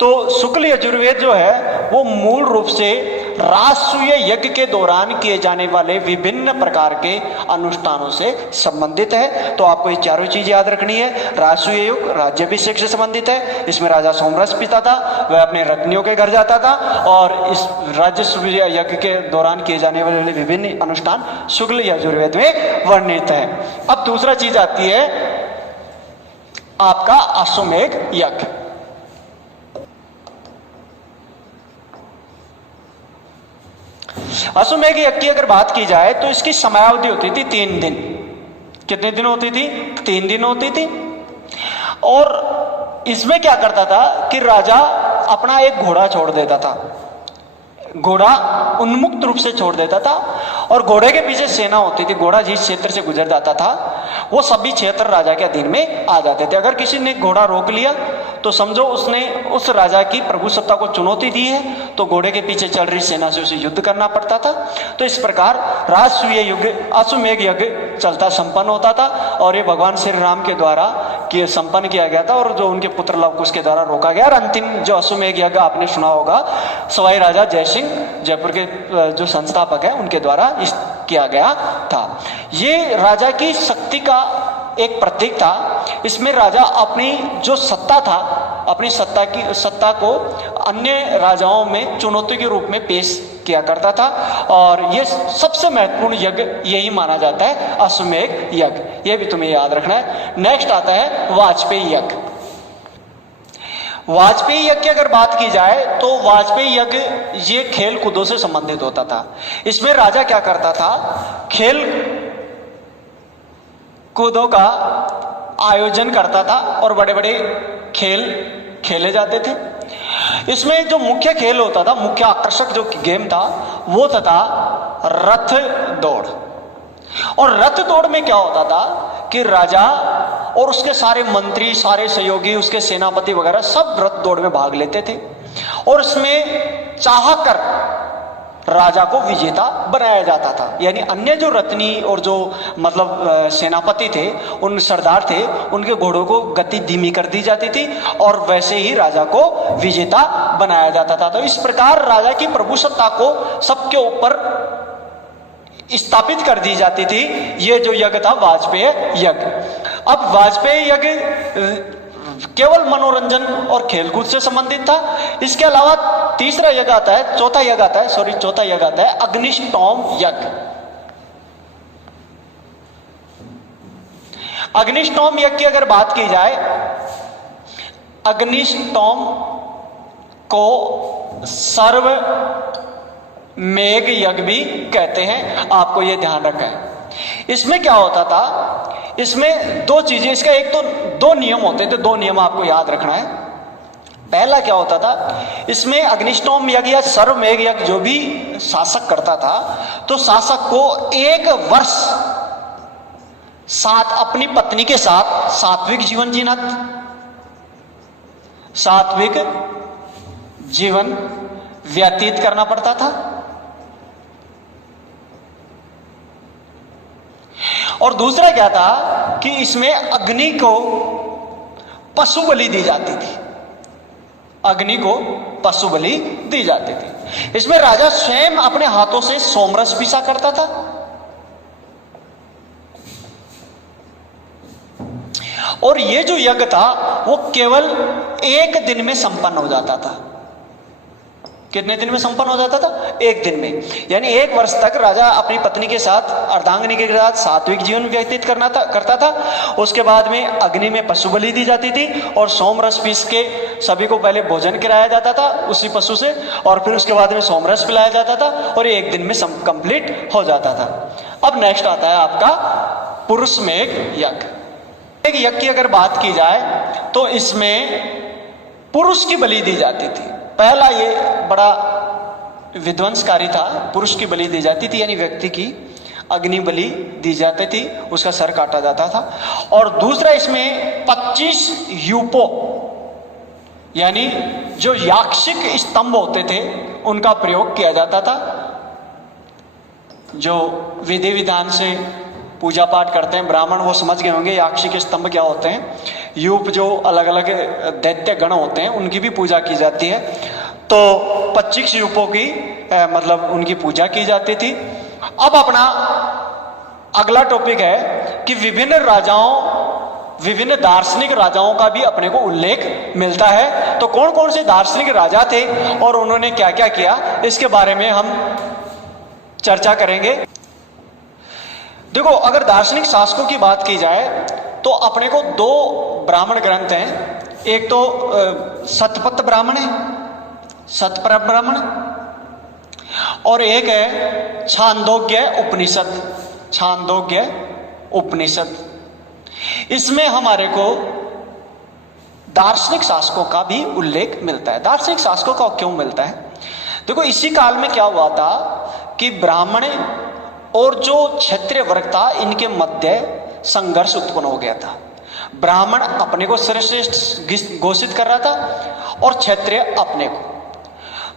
तो शुक्ल यजुर्वेद जो है वो मूल रूप से राजसूय यज्ञ के दौरान किए जाने वाले विभिन्न प्रकार के अनुष्ठानों से संबंधित है। तो आपको ये चारों चीज याद रखनी है। राजसूय युग राज्याभिषेक से संबंधित है, इसमें राजा सोमरस पीता था, वह अपने रत्नियों के घर जाता था। और इस राजसूय यज्ञ के दौरान किए जाने वाले विभिन्न अनुष्ठान शुक्ल यजुर्वेद में वर्णित है। अब दूसरा चीज आती है आपका अश्वमेध यज्ञ। अश्वमेध यज्ञ की अगर बात की जाए तो इसकी समयावधि होती थी 3 दिन। कितने दिन होती थी? 3 दिन होती थी। और इसमें क्या करता था कि राजा अपना एक घोड़ा छोड़ देता था, घोड़ा उन्मुक्त रूप से छोड़ देता था और घोड़े के पीछे सेना होती थी। घोड़ा जिस क्षेत्र से गुजर जाता था वो सभी क्षेत्र राजा के अधीन में आ जाते थे। अगर किसी ने घोड़ा रोक लिया तो समझो उसने उस राजा की प्रभुसत्ता को चुनौती दी है, तो घोड़े के पीछे चल रही सेना से उसे युद्ध करना पड़ता था। तो इस प्रकार राजसूय युग अश्वमेध यज्ञ चलता संपन्न होता था और ये भगवान श्री राम के द्वारा संपन्न किया गया था और जो उनके पुत्र लव के द्वारा रोका गया। और अंतिम जो अश्वमेध यज्ञ आपने सुना होगा सवाई राजा जयसिंह जयपुर के जो संस्थापक है उनके द्वारा किया गया था। ये राजा की शक्ति का एक प्रतीक था। इसमें राजा अपनी जो सत्ता था, अपनी सत्ता को अन्य राजाओं में चुनौती के रूप में पेश किया करता था। और ये सबसे महत्वपूर्ण यज्ञ यही माना जाता है अश्वमेध यज्ञ। ये भी तुम्हें याद रखना है। नेक्स्ट आता है वाजपेयी यज्ञ। वाजपेयी यज्ञ की अगर बात की जाए तो वाजपेयी यज्ञ ये खेल कूदों से संबंधित होता था। इसमें राजा क्या करता था, खेल कूदों का आयोजन करता था और बड़े बड़े खेल खेले जाते थे। इसमें जो मुख्य खेल होता था, मुख्य आकर्षक जो गेम था वो था रथ दौड़। और रथ दौड़ में क्या होता था कि राजा और उसके सारे मंत्री, सारे सहयोगी, उसके सेनापति वगैरह सब रथ दौड़ में भाग लेते थे और इसमें चाह कर राजा को विजेता बनाया जाता था। यानी अन्य जो रत्नी और जो मतलब सेनापति थे, उन सरदार थे, उनके घोड़ों को गति धीमी कर दी जाती थी और वैसे ही राजा को विजेता बनाया जाता था। तो इस प्रकार राजा की प्रभुसत्ता को सबके ऊपर स्थापित कर दी जाती थी। ये जो यज्ञ था वाजपेय यज्ञ। अब वाजपेय यज्ञ केवल मनोरंजन और खेलकूद से संबंधित था। इसके अलावा तीसरा यज्ञ आता है, चौथा यज्ञ आता है अग्निष्टोम यज्ञ। अग्निष्टोम यज्ञ की अगर बात की जाए, अग्निष्टोम को सर्व मेघ यज्ञ भी कहते हैं, आपको यह ध्यान रखना है। इसमें क्या होता था, इसमें दो चीजें, इसका एक तो दो नियम होते थे, दो नियम आपको याद रखना है। पहला क्या होता था, इसमें अग्निष्टोम यज्ञ या सर्वमेघ यज्ञ जो भी शासक करता था, तो शासक को 1 वर्ष अपनी पत्नी के साथ सात्विक जीवन जीना, सात्विक जीवन व्यतीत करना पड़ता था। और दूसरा क्या था कि इसमें अग्नि को पशु बलि दी जाती थी, अग्नि को पशु बलि दी जाती थी। इसमें राजा स्वयं अपने हाथों से सोमरस पीसा करता था और यह जो यज्ञ था वो केवल 1 दिन में संपन्न हो जाता था। कितने दिन में संपन्न हो जाता था? 1 दिन में। यानी 1 वर्ष तक राजा अपनी पत्नी के साथ, अर्धांगिनी के साथ सात्विक जीवन व्यतीत करता था। उसके बाद में अग्नि में पशु बलि दी जाती थी और सोमरस पीस के सभी को पहले भोजन कराया जाता था उसी पशु से, और फिर उसके बाद में सोमरस पिलाया जाता था और 1 दिन में कंप्लीट हो जाता था। अब नेक्स्ट आता है आपका पुरुष मेघ यज्ञ। एक यज्ञ की अगर बात की जाए तो इसमें पुरुष की बलि दी जाती थी। पहला ये बड़ा विध्वंसकारी था, पुरुष की बलि दी जाती थी, यानी व्यक्ति की अग्नि बलि दी जाती थी, उसका सर काटा जाता था। और दूसरा इसमें 25 यूपो यानी जो याक्षिक स्तंभ होते थे उनका प्रयोग किया जाता था। जो विधि विधान से पूजा पाठ करते हैं ब्राह्मण वो समझ गए होंगे याक्षिक स्तंभ क्या होते हैं। यूप जो अलग अलग दैत्य गण होते हैं उनकी भी पूजा की जाती है। तो 25 यूपों की मतलब उनकी पूजा की जाती थी। अब अपना अगला टॉपिक है कि विभिन्न दार्शनिक राजाओं का भी अपने को उल्लेख मिलता है। तो कौन कौन से दार्शनिक राजा थे और उन्होंने क्या क्या किया, इसके बारे में हम चर्चा करेंगे। देखो, अगर दार्शनिक शासकों की बात की जाए तो अपने को 2 ब्राह्मण ग्रंथ हैं। एक तो शतपथ ब्राह्मण है, शतपथ ब्राह्मण, और एक है छांदोग्य उपनिषद, छांदोग्य उपनिषद। इसमें हमारे को दार्शनिक शासकों का भी उल्लेख मिलता है। दार्शनिक शासकों का क्यों मिलता है? देखो, इसी काल में क्या हुआ था कि ब्राह्मण और जो क्षत्रिय वर्ग था इनके मध्य संघर्ष उत्पन्न हो गया था। ब्राह्मण अपने को सर्वश्रेष्ठ घोषित कर रहा था और क्षत्रिय अपने को।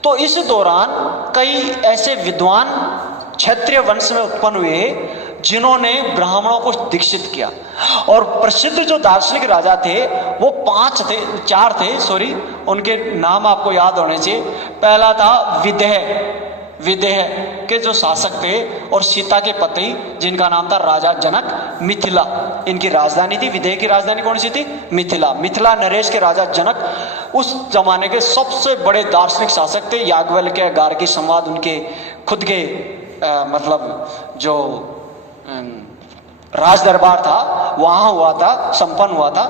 तो इस दौरान कई ऐसे विद्वान क्षत्रिय वंश में उत्पन्न हुए जिन्होंने ब्राह्मणों को दीक्षित किया। और प्रसिद्ध जो दार्शनिक राजा थे वो 4 थे, उनके नाम आपको याद होने चाहिए। पहला था विदेह के जो शासक थे और सीता के पति जिनका नाम था राजा जनक। मिथिला इनकी राजधानी थी। विदेह की राजधानी कौन सी थी? मिथिला नरेश के राजा जनक उस जमाने के सबसे बड़े दार्शनिक शासक थे। याज्ञवल्क्य, गार्गी संवाद उनके खुद के मतलब जो राज दरबार था वहां हुआ था, संपन्न हुआ था।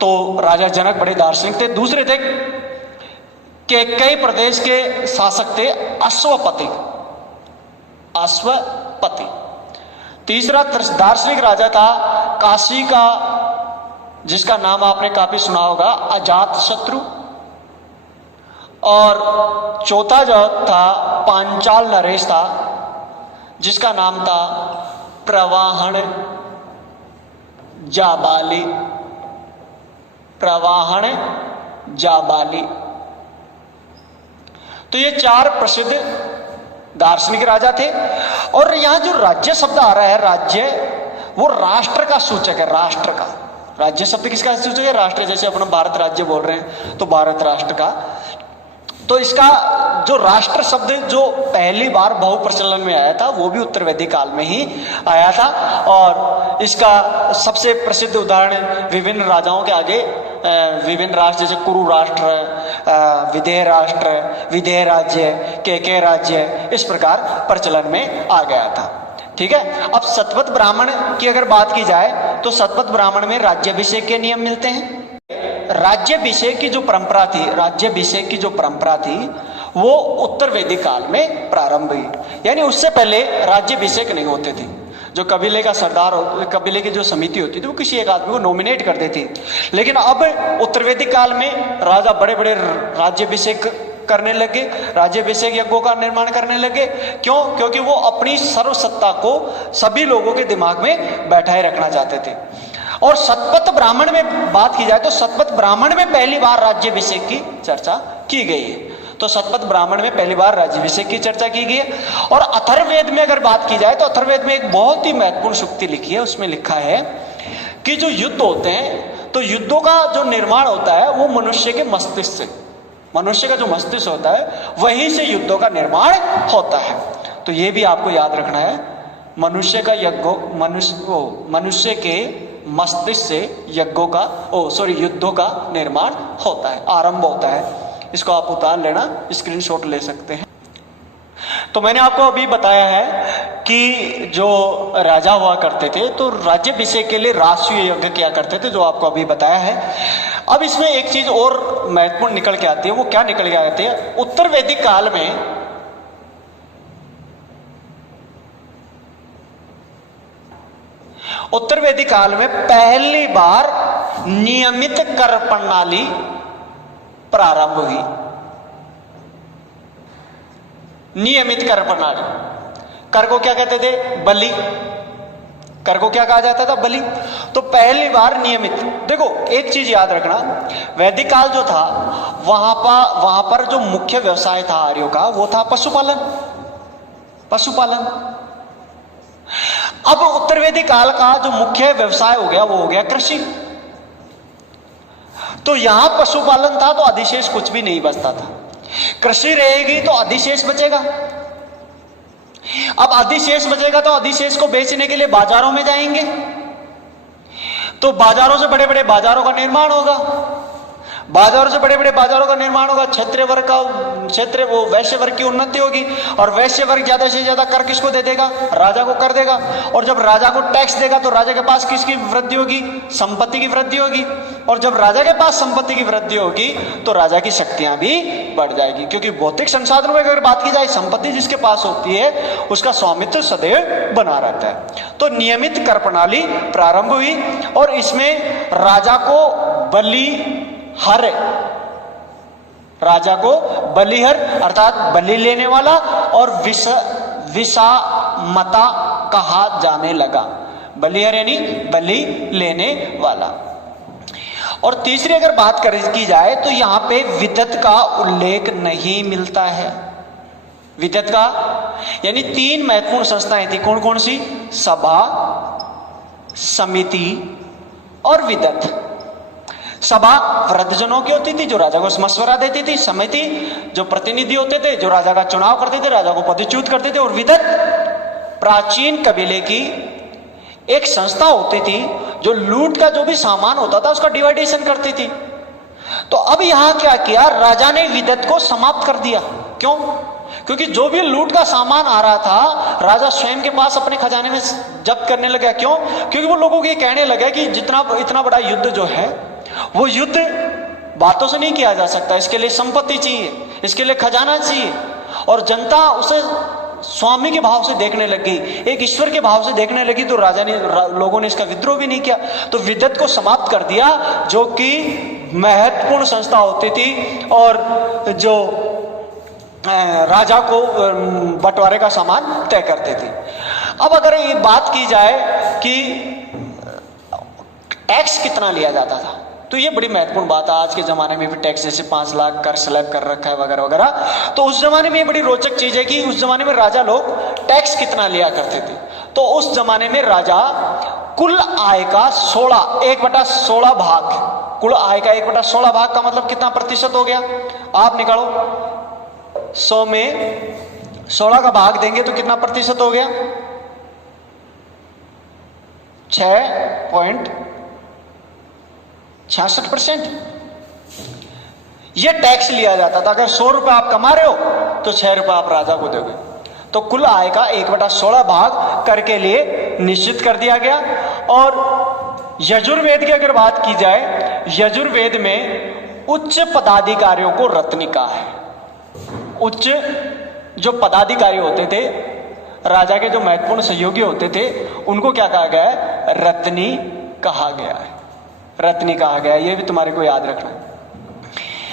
तो राजा जनक बड़े दार्शनिक थे। दूसरे थे कि कई प्रदेश के शासक थे अश्वपति। तीसरा दार्शनिक राजा था काशी का, जिसका नाम आपने काफी सुना होगा, अजातशत्रु। और चौथा जो था पांचाल नरेश था, जिसका नाम था प्रवाहन जाबाली, प्रवाहन जाबाली। तो ये 4 प्रसिद्ध दार्शनिक राजा थे। और यहां जो राज्य शब्द आ रहा है, राज्य, वो राष्ट्र का सूचक है, राष्ट्र का। राज्य शब्द किसका सूचक है? राष्ट्र। जैसे अपना भारत राज्य बोल रहे हैं तो भारत राष्ट्र का। तो इसका जो राष्ट्र शब्द जो पहली बार बहुप्रचलन में आया था वो भी उत्तर वैदिक काल में ही आया था। और इसका सबसे प्रसिद्ध उदाहरण विभिन्न राजाओं के आगे विभिन्न राष्ट्र, जैसे कुरु राष्ट्र, विदेह राष्ट्र, विदेह राज्य, केके राज्य, इस प्रकार प्रचलन में आ गया था। ठीक है। अब सतवत ब्राह्मण की अगर बात की जाए तो सतवत ब्राह्मण में राज्याभिषेक के नियम मिलते हैं। राज्याभिषेक की जो परंपरा थी, राज्याभिषेक की जो परंपरा थी वो उत्तर वैदिक काल में प्रारंभ हुई। यानी उससे पहले राज्याभिषेक नहीं होते थे। जो कबीले का सरदार, कबीले की जो समिति होती थी वो किसी एक आदमी को नॉमिनेट कर देती। लेकिन अब उत्तर वैदिक काल में राजा बड़े बड़े राज्याभिषेक करने लगे, राज्याभिषेक यज्ञों का निर्माण करने लगे। क्यों? क्योंकि वो अपनी सर्वसत्ता को सभी लोगों के दिमाग में बैठाए रखना चाहते थे। और सतपथ ब्राह्मण में बात की जाए तो सतपथ ब्राह्मण में पहली बार राज्याभिषेक की चर्चा की गई है। तो सतपथ ब्राह्मण में पहली बार राज्याभिषेक की चर्चा की गई है। और अथर्ववेद में अगर बात की जाए तो अथर्ववेद में एक बहुत ही महत्वपूर्ण सूक्ति लिखी है। उसमें लिखा है कि जो युद्ध होते हैं तो युद्धों का जो निर्माण होता है वो मनुष्य के मस्तिष्क से, मनुष्य का जो मस्तिष्क होता है वहीं से युद्धों का निर्माण होता है। तो ये भी आपको याद रखना है, मनुष्य का मनुष्य के मस्तिष्क से यज्ञों का युद्धों का निर्माण होता है, आरंभ होता है। इसको आप उतार लेना, स्क्रीनशॉट ले सकते हैं। तो मैंने आपको अभी बताया है कि जो राजा हुआ करते थे तो राज्याभिषेक के लिए राष्ट्रीय यज्ञ किया करते थे, जो आपको अभी बताया है। अब इसमें एक चीज और महत्वपूर्ण निकल के आती है। वो क्या निकल के आती है? उत्तर वैदिक काल में पहली बार नियमित कर प्रणाली प्रारंभ हुई। नियमित कर प्रणाली, कर को क्या कहते थे? बलि। कर को क्या कहा जाता था? बलि। तो पहली बार नियमित। देखो एक चीज याद रखना, वैदिक काल जो था वहां पर जो मुख्य व्यवसाय था आर्यों का वो था पशुपालन। अब उत्तर वैदिक काल का जो मुख्य व्यवसाय हो गया वो हो गया कृषि। तो यहां पशुपालन था तो अधिशेष कुछ भी नहीं बचता था। कृषि रहेगी तो अधिशेष बचेगा। अब अधिशेष बचेगा तो अधिशेष को बेचने के लिए बाजारों में जाएंगे, तो बाजारों से बड़े बड़े बाजारों का निर्माण होगा। बाजारों से बड़े बड़े बाजारों का निर्माण होगा, वो वैश्य वर्ग की उन्नति होगी। और वैश्य वर्ग ज्यादा से ज्यादा कर किसको दे देगा? राजा को कर देगा। और जब राजा को टैक्स देगा तो राजा के पास किसकी वृद्धि होगी? संपत्ति की वृद्धि होगी। और जब राजा के पास संपत्ति की वृद्धि होगी तो राजा की शक्तियां भी बढ़ जाएगी। क्योंकि भौतिक संसाधनों में अगर बात की जाए, संपत्ति जिसके पास होती है उसका स्वामित्व सदैव बना रहता है। तो नियमित कर प्रणाली प्रारंभ हुई और इसमें राजा को बलिहर अर्थात बलि लेने वाला और विषामता कहा जाने लगा। बलिहर यानी बलि लेने वाला। और तीसरी अगर बात की जाए तो यहां पे विदत का उल्लेख नहीं मिलता है। विदत का यानी 3 महत्वपूर्ण संस्थाएं थी। कौन कौन सी? सभा, समिति और विदत। सभा वृद्धजनों की होती थी जो राजा को मशवरा देती थी। समिति जो प्रतिनिधि होते थे जो राजा का चुनाव करते थे, राजा को पदच्युत करते थे। और विदत प्राचीन कबीले की एक संस्था होती थी जो लूट का जो भी सामान होता था उसका डिवाइडेशन करती थी। तो अब यहां क्या किया? राजा ने विदत को समाप्त कर दिया। क्यों? क्योंकि जो भी लूट का सामान आ रहा था राजा स्वयं के पास अपने खजाने में जब्त करने लगा। क्यों? क्योंकि वो लोगों को ये कहने लगा कि इतना बड़ा युद्ध जो है वो युद्ध बातों से नहीं किया जा सकता, इसके लिए संपत्ति चाहिए, इसके लिए खजाना चाहिए। और जनता उसे स्वामी के भाव से देखने लगी, एक ईश्वर के भाव से देखने लगी। तो लोगों ने इसका विद्रोह भी नहीं किया। तो विदत को समाप्त कर दिया जो कि महत्वपूर्ण संस्था होती थी और जो राजा को बंटवारे का सामान तय करते थे। अब अगर ये बात की जाए कि टैक्स कितना लिया जाता था। तो ये बड़ी महत्वपूर्ण बात है। आज के जमाने में भी टैक्स जैसे 5 लाख कर स्लैब कर रखा है वगैरह वगैरह, तो उस जमाने में ये बड़ी रोचक चीज है कि उस जमाने में राजा लोग टैक्स कितना लिया करते थे। तो उस जमाने में राजा कुल आय का 1/16 भाग, कुल आय का 1/16 भाग का मतलब कितना प्रतिशत हो गया, आप निकालो। 100 में 16 का भाग देंगे तो कितना प्रतिशत हो गया, 6.66%। यह टैक्स लिया जाता था। अगर 100 रुपए आप कमा रहे हो तो 6 रुपए आप राजा को दोगे। तो कुल आय का 1/16 भाग कर के लिए निश्चित कर दिया गया। और यजुर्वेद की अगर बात की जाए, यजुर्वेद में उच्च पदाधिकारियों को रत्नी कहा है। उच्च जो पदाधिकारी होते थे, राजा के जो महत्वपूर्ण सहयोगी होते थे, उनको क्या कहा गया है, रत्नी कहा गया है। रत्नी कहा गया है, ये भी तुम्हारे को याद रखना है।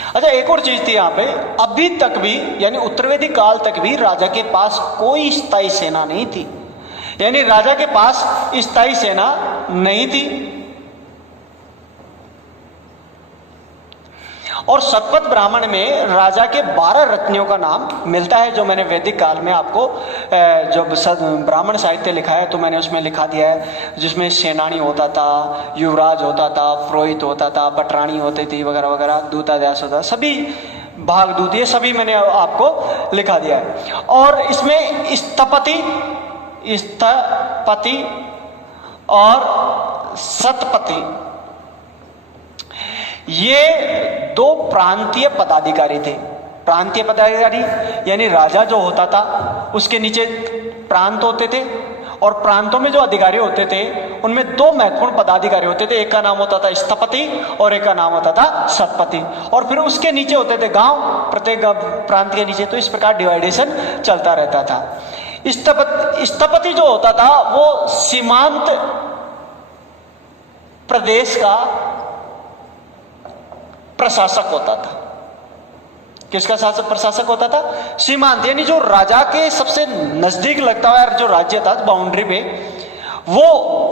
अच्छा, एक और चीज थी यहाँ पे, अभी तक भी यानी उत्तरवैदिक काल तक भी राजा के पास कोई स्थायी सेना नहीं थी। यानी राजा के पास स्थायी सेना नहीं थी। और शतपथ ब्राह्मण में राजा के 12 रत्नियों का नाम मिलता है, जो मैंने वैदिक काल में आपको जो ब्राह्मण साहित्य लिखा है तो मैंने उसमें लिखा दिया है, जिसमें सेनानी होता था, युवराज होता था, पुरोहित होता था, पटरानी होती थी वगैरह वगैरह, दूताध्यास होता, सभी भागदूत, ये सभी मैंने आपको लिखा दिया है। और इसमें स्थपति और शतपति, ये 2 प्रांतीय पदाधिकारी थे। प्रांतीय पदाधिकारी यानी राजा जो होता था उसके नीचे प्रांत होते थे, और प्रांतों में जो अधिकारी होते थे उनमें 2 महत्वपूर्ण पदाधिकारी होते थे। एक का नाम होता था स्थपति और एक का नाम होता था शतपति। और फिर उसके नीचे होते थे गांव, प्रत्येक प्रांत के नीचे। तो इस प्रकार डिवाइडेशन चलता रहता था। स्थपति जो होता था वो सीमांत प्रदेश का प्रशासक होता था। किसका शासक प्रशासक होता था, सीमांत, यानी जो राजा के सबसे नजदीक लगता है जो राज्य था बाउंड्री पे, वो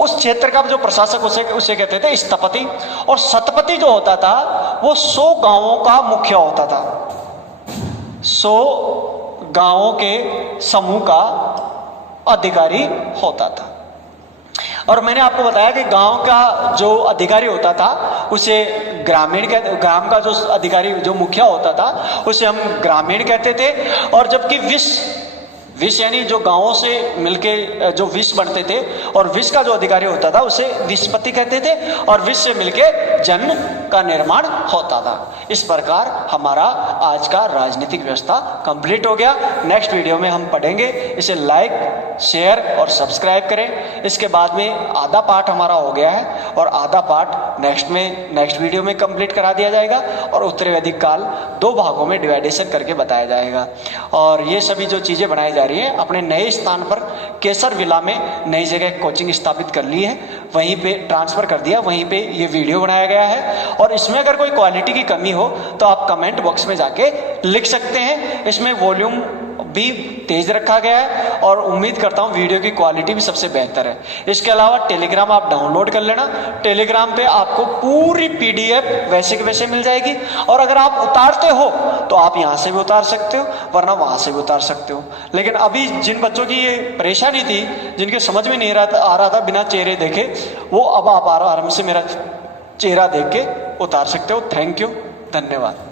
उस क्षेत्र का जो प्रशासक उसे कहते थे स्थपति। और शतपति जो होता था वो 100 गांवों का मुखिया होता था। 100 गांवों के समूह का अधिकारी होता था। और मैंने आपको बताया कि गांव का जो अधिकारी होता था उसे ग्राम का जो अधिकारी जो मुखिया होता था उसे हम ग्रामीण कहते थे। और जबकि विष यानी जो गांवों से मिलके जो विष बनते थे, और विष का जो अधिकारी होता था उसे विषपति कहते थे, और विष से मिलके जन का निर्माण होता था। इस प्रकार हमारा आज का राजनीतिक व्यवस्था कंप्लीट हो गया। नेक्स्ट वीडियो में हम पढ़ेंगे, इसे लाइक शेयर और सब्सक्राइब करें। इसके बाद में आधा पार्ट हमारा हो गया है और आधा पार्ट नेक्स्ट वीडियो में कंप्लीट करा दिया जाएगा, और उत्तरी वैदिक काल 2 भागों में डिवाइडेशन करके बताया जाएगा। और ये सभी जो चीजें बनाई जा रही है, अपने नए स्थान पर केसर विला में नई जगह कोचिंग स्थापित कर ली है, वहीं पे ट्रांसफर कर दिया, वहीं पे ये वीडियो बनाया गया है। और इसमें अगर कोई क्वालिटी की कमी हो तो आप कमेंट बॉक्स में जाके लिख सकते हैं। इसमें वॉल्यूम भी तेज रखा गया है और उम्मीद करता हूं वीडियो की क्वालिटी भी सबसे बेहतर है। इसके अलावा टेलीग्राम आप डाउनलोड कर लेना। टेलीग्राम पे आपको पूरी पीडीएफ वैसे के वैसे मिल जाएगी, और अगर आप उतारते हो तो आप यहां से भी उतार सकते हो, वरना वहां से भी उतार सकते हो। लेकिन अभी जिन बच्चों की ये परेशानी थी, जिनके समझ में नहीं आ रहा था बिना चेहरे देखे, वो अब आप आराम से मेरा चेहरा देख के उतार सकते हो। थैंक यू, धन्यवाद।